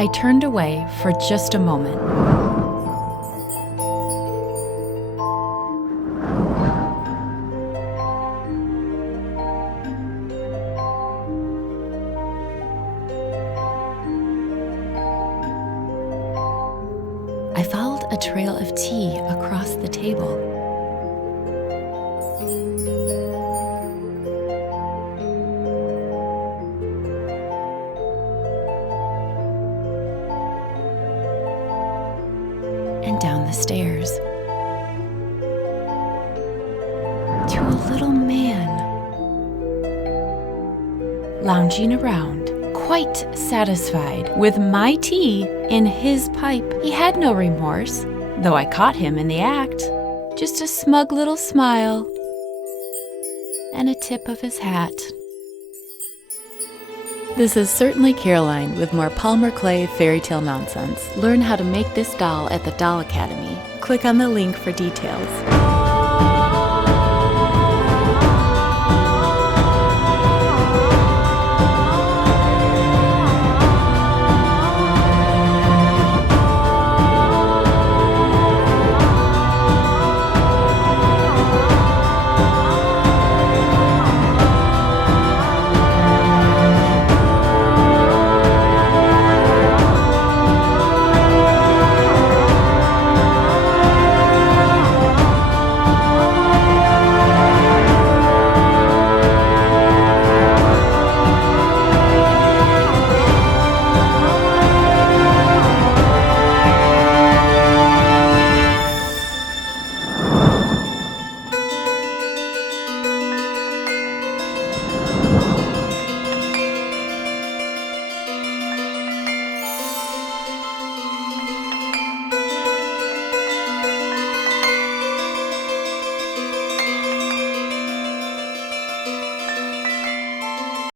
I turned away for just a moment. I followed a trail of tea across the table. And down the stairs to a little man lounging around, quite satisfied with my tea in his pipe. He had no remorse, though I caught him in the act. Just a smug little smile and a tip of his hat. This is Certainly Caroline with more Palmer Clay fairy tale nonsense. Learn how to make this doll at the Doll Academy. Click on the link for details.